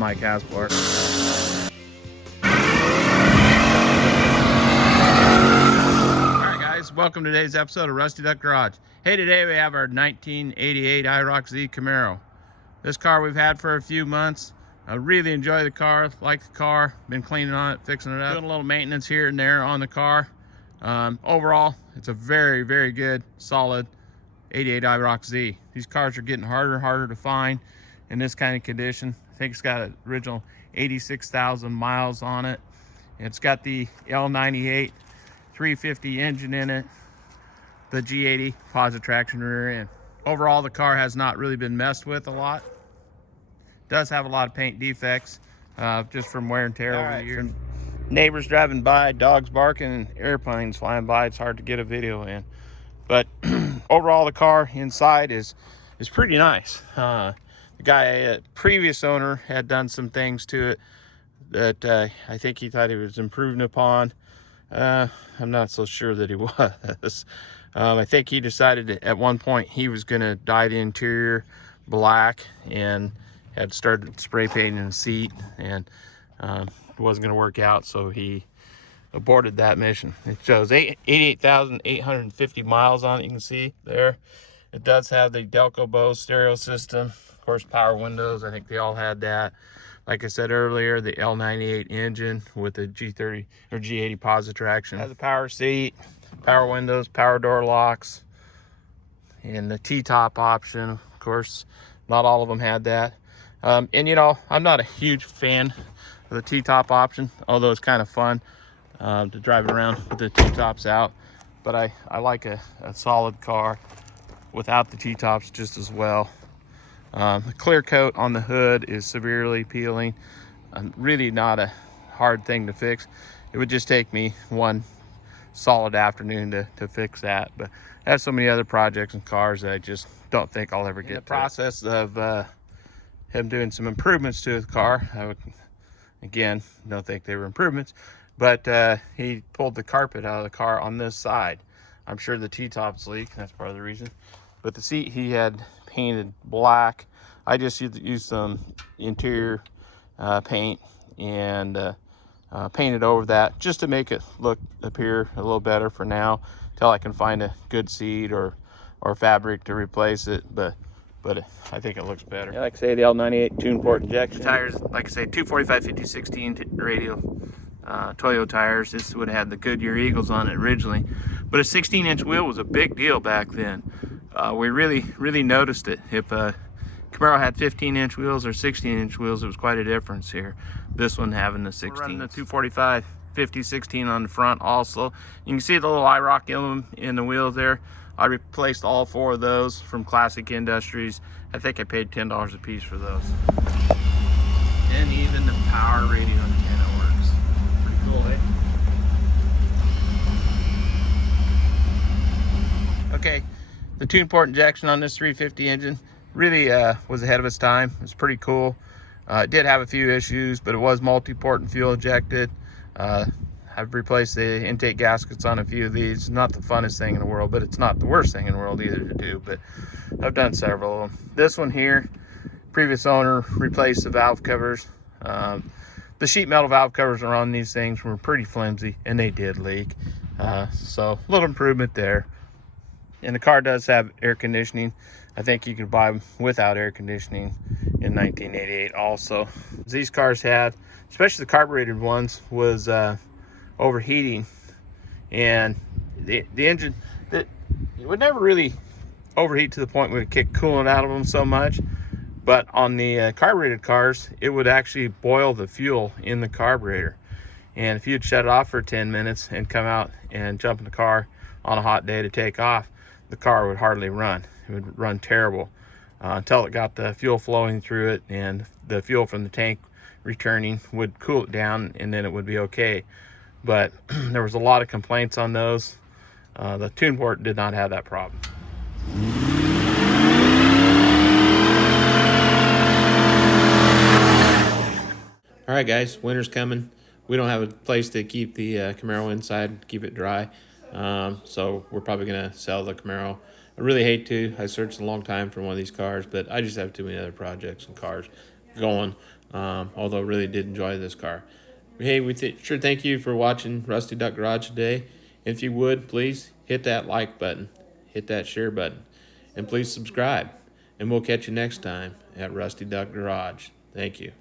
Mike Hasbar. Alright guys, welcome to today's episode of Rusty Duck Garage. Hey, today we have our 1988 IROC Z Camaro. This car we've had for a few months. I really enjoy the car, like the car, been cleaning on it, fixing it up, doing a little maintenance here and there on the car. Overall, it's a very, very good, solid 88 IROC Z. These cars are getting harder and harder to find in this kind of condition. I think it's got an original 86,000 miles on it. It's got the L98 350 engine in it, the G80 positraction rear end. Overall, the car has not really been messed with a lot. Does have a lot of paint defects, just from wear and tear over the years. Neighbors driving by, dogs barking, and airplanes flying by. It's hard to get a video in. But overall, the car inside is pretty nice. The guy, previous owner, had done some things to it that I think he thought he was improving upon. I'm not so sure that he was. I think he decided at one point he was going to dye the interior black and had started spray painting the seat, and it wasn't going to work out, so he aborted that mission. It shows 88,850 miles on it. You can see there. It does have the Delco Bose stereo system, of course, power windows. I think they all had that. Like I said earlier, the L98 engine with the G30 or G80 positraction. Has a power seat, power windows, power door locks, and the T-top option. Of course, not all of them had that. And you know, I'm not a huge fan of the T-top option, although it's kind of fun to drive around with the T-tops out. But I like a solid car without the T-tops just as well. The clear coat on the hood is severely peeling. Really not a hard thing to fix. It would just take me one solid afternoon to fix that. But I have so many other projects and cars that I just don't think I'll ever get. In the process of him doing some improvements to the car, I would, again, don't think they were improvements, but he pulled the carpet out of the car on this side. I'm sure the T-tops leak, that's part of the reason. But the seat he had painted black. I just used some interior paint and painted over that just to make it appear a little better for now, till I can find a good seat or fabric to replace it. But I think it looks better. Yeah, like I say, the L98 tune port injection. Tires, like I say, 245 50/16 radial Toyo tires. This would have had the Goodyear Eagles on it originally, but a 16-inch wheel was a big deal back then. We really noticed it. If Camaro had 15-inch wheels or 16-inch wheels, it was quite a difference here. This one having the 16. We're running the 245 50/16 on the front also. You can see the little IROC emblem in the wheels there. I replaced all four of those from Classic Industries. I think I paid $10 a piece for those. And even the power radio antenna works. Pretty cool, eh? Okay, the tune port injection on this 350 engine really was ahead of its time. It was pretty cool. It did have a few issues, but it was multi-port and fuel ejected. I've replaced the intake gaskets on a few of these. Not the funnest thing in the world, but it's not the worst thing in the world either to do. But I've done several of them. This one here, previous owner replaced the valve covers. The sheet metal valve covers are on these things were pretty flimsy, and they did leak. So a little improvement there. And the car does have air conditioning. I think you could buy them without air conditioning in 1988 also. These cars had, especially the carbureted ones, was overheating, and the engine, it would never really overheat to the point where it kick coolant out of them so much, but on the carbureted cars, it would actually boil the fuel in the carburetor. And if you'd shut it off for 10 minutes and come out and jump in the car on a hot day to take off, the car would hardly run. It would run terrible until it got the fuel flowing through it, and the fuel from the tank returning would cool it down, and then it would be okay. But there was a lot of complaints on those. The tune port did not have that problem. All right, guys, winter's coming. We don't have a place to keep the Camaro inside, keep it dry. So we're probably gonna sell the Camaro. I really hate to. I searched a long time for one of these cars, but I just have too many other projects and cars going. Although I really did enjoy this car. Hey, we sure thank you for watching Rusty Duck Garage today. If you would, please hit that like button, hit that share button, and please subscribe. And we'll catch you next time at Rusty Duck Garage. Thank you.